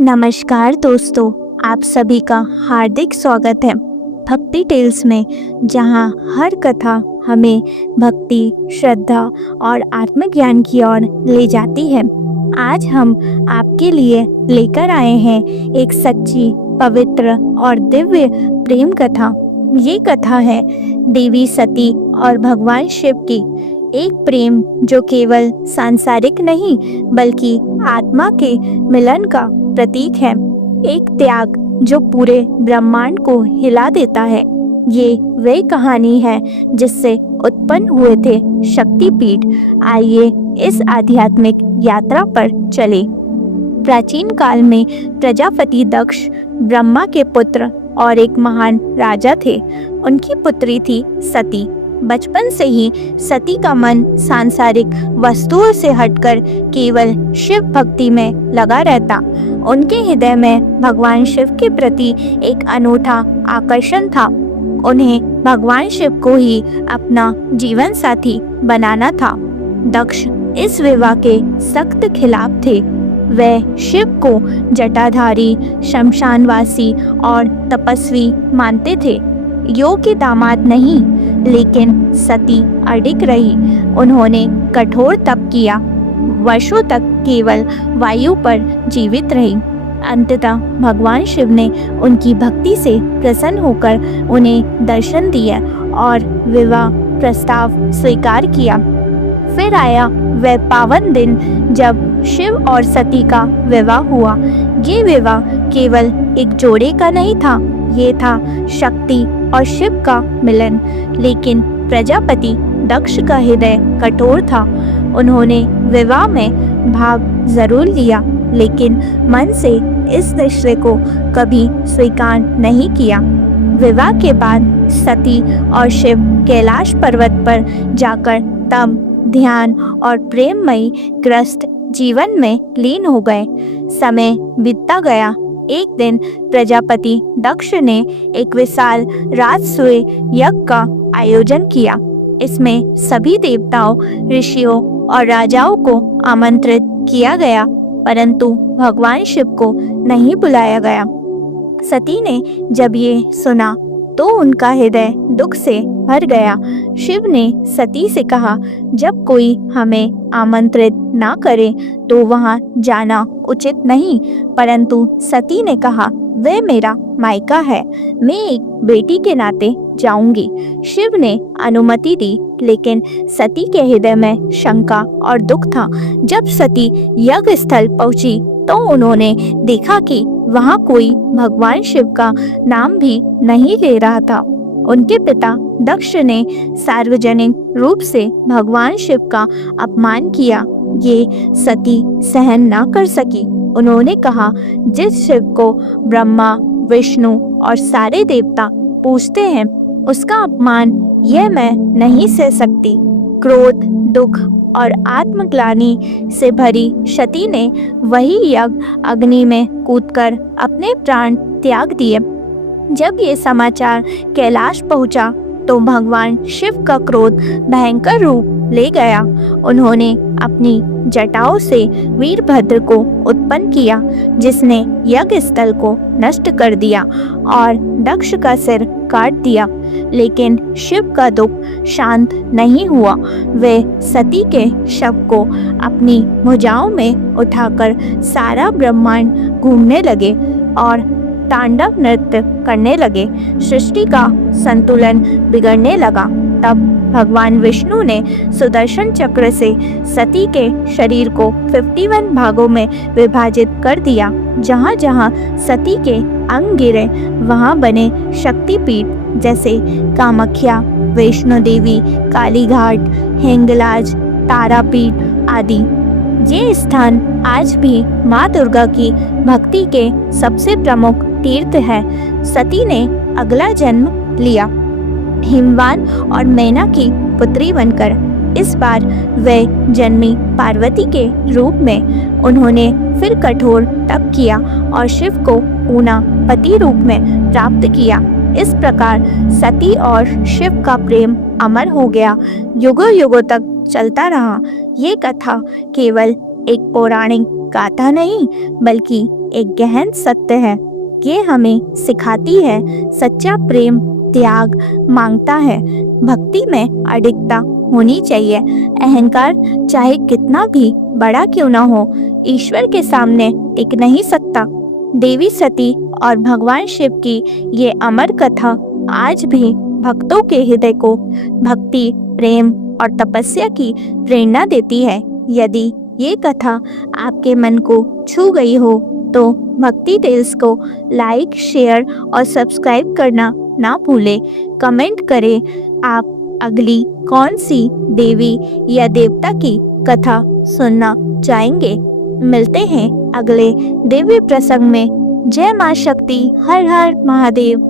नमस्कार दोस्तों, आप सभी का हार्दिक स्वागत है भक्ति टेल्स में, जहां हर कथा हमें भक्ति, श्रद्धा और आत्मज्ञान की ओर ले जाती है। आज हम आपके लिए लेकर आए हैं एक सच्ची, पवित्र और दिव्य प्रेम कथा। ये कथा है देवी सती और भगवान शिव की, एक प्रेम जो केवल सांसारिक नहीं बल्कि आत्मा के मिलन का प्रतीक है। एक त्याग जो पूरे ब्रह्मांड को हिला देता है। ये वही कहानी है जिससे उत्पन्न हुए थे शक्तिपीठ। आइए इस आध्यात्मिक यात्रा पर चले। प्राचीन काल में प्रजापति दक्ष ब्रह्मा के पुत्र और एक महान राजा थे। उनकी पुत्री थी सती। बचपन से ही सती का मन सांसारिक वस्तुओं से हटकर केवल शिव भक्ति में लगा रहता। उनके हृदय में भगवान शिव के प्रति एक अनूठा आकर्षण था। उन्हें भगवान शिव को ही अपना जीवन साथी बनाना था। दक्ष इस विवाह के सख्त खिलाफ थे। वह शिव को जटाधारी, शमशानवासी और तपस्वी मानते थे। योग्य दामाद नहीं, लेकिन सती अडिग रही। उन्होंने कठोर तप किया, वर्षों तक केवल वायु पर जीवित रही। अंततः भगवान शिव ने उनकी भक्ति से प्रसन्न होकर उन्हें दर्शन दिया और विवाह प्रस्ताव स्वीकार किया। फिर आया वह पावन दिन जब शिव और सती का विवाह हुआ। ये विवाह केवल एक जोड़े का नहीं था, ये था शक्ति और शिव का मिलन। लेकिन प्रजापति दक्ष का हृदय कठोर था। उन्होंने विवाह में भाग जरूर लिया, लेकिन मन से इस रिश्ते को कभी स्वीकार नहीं किया। विवाह के बाद सती और शिव कैलाश पर्वत पर जाकर तप, ध्यान और प्रेममयी ग्रस्त जीवन में लीन हो गए। समय बीतता गया। एक दिन प्रजापति दक्ष ने एक विशाल राजसूय यज्ञ का आयोजन किया। इसमें सभी देवताओं, ऋषियों और राजाओं को आमंत्रित किया गया, परंतु भगवान शिव को नहीं बुलाया गया। सती ने जब ये सुना तो उनका हृदय दुख से भर गया। शिव ने सती से कहा, जब कोई हमें आमंत्रित ना करे तो वहां जाना उचित नहीं। परंतु सती ने कहा, वह मेरा मायका है, मैं एक बेटी के नाते जाऊंगी। शिव ने अनुमति दी, लेकिन सती के हृदय में शंका और दुख था। जब सती यज्ञ स्थल पहुंची तो उन्होंने देखा कि वहां कोई भगवान शिव का नाम भी नहीं ले रहा था। उनके पिता दक्ष ने सार्वजनिक रूप से भगवान शिव का अपमान किया। ये सती सहन ना कर सकी। उन्होंने कहा, जिस शिव को ब्रह्मा, विष्णु और सारे देवता पूजते हैं, उसका अपमान यह मैं नहीं सह सकती। क्रोध, दुख और आत्मग्लानि से भरी सती ने वही यज्ञ अग्नि में कूदकर अपने प्राण त्याग दिए। जब ये समाचार कैलाश पहुंचा तो भगवान शिव का क्रोध भयंकर रूप ले गया। उन्होंने अपनी जटाओं से वीरभद्र को उत्पन्न किया, जिसने यज्ञ स्थल को नष्ट कर दिया और दक्ष का सिर काट दिया। लेकिन शिव का दुख शांत नहीं हुआ। वे सती के शव को अपनी भुजाओं में उठाकर सारा ब्रह्मांड घूमने लगे और तांडव नृत्य करने लगे। सृष्टि का संतुलन बिगड़ने लगा। तब भगवान विष्णु ने सुदर्शन चक्र से सती के शरीर को 51 भागों में विभाजित कर दिया। जहाँ जहाँ सती के अंग गिरे वहाँ बने शक्तिपीठ, जैसे कामाख्या, वैष्णो देवी, कालीघाट, हिंगलाज, तारापीठ आदि। ये स्थान आज भी माँ दुर्गा की भक्ति के सबसे प्रमुख तीर्थ है। सती ने अगला जन्म लिया हिमवान और मैना की पुत्री बनकर। इस बार वह जन्मी पार्वती के रूप में। उन्होंने फिर कठोर तप किया और शिव को पुनः पति रूप में प्राप्त किया। इस प्रकार सती और शिव का प्रेम अमर हो गया, युगों युगों तक चलता रहा। ये कथा केवल एक पौराणिक गाथा नहीं बल्कि एक गहन सत्य है। ये हमें सिखाती है सच्चा प्रेम त्याग मांगता है। भक्ति में अडिगता होनी चाहिए। अहंकार चाहे कितना भी बड़ा क्यों ना हो, ईश्वर के सामने टिक नहीं सकता। देवी सती और भगवान शिव की ये अमर कथा आज भी भक्तों के हृदय को भक्ति प्रेम और तपस्या की प्रेरणा देती है। यदि ये कथा आपके मन को छू गई हो तो भक्ति टेल्स को लाइक शेयर और सब्सक्राइब करना ना भूलें। कमेंट करें आप अगली कौन सी देवी या देवता की कथा सुनना चाहेंगे। मिलते हैं अगले दिव्य प्रसंग में। जय मां शक्ति। हर हर महादेव।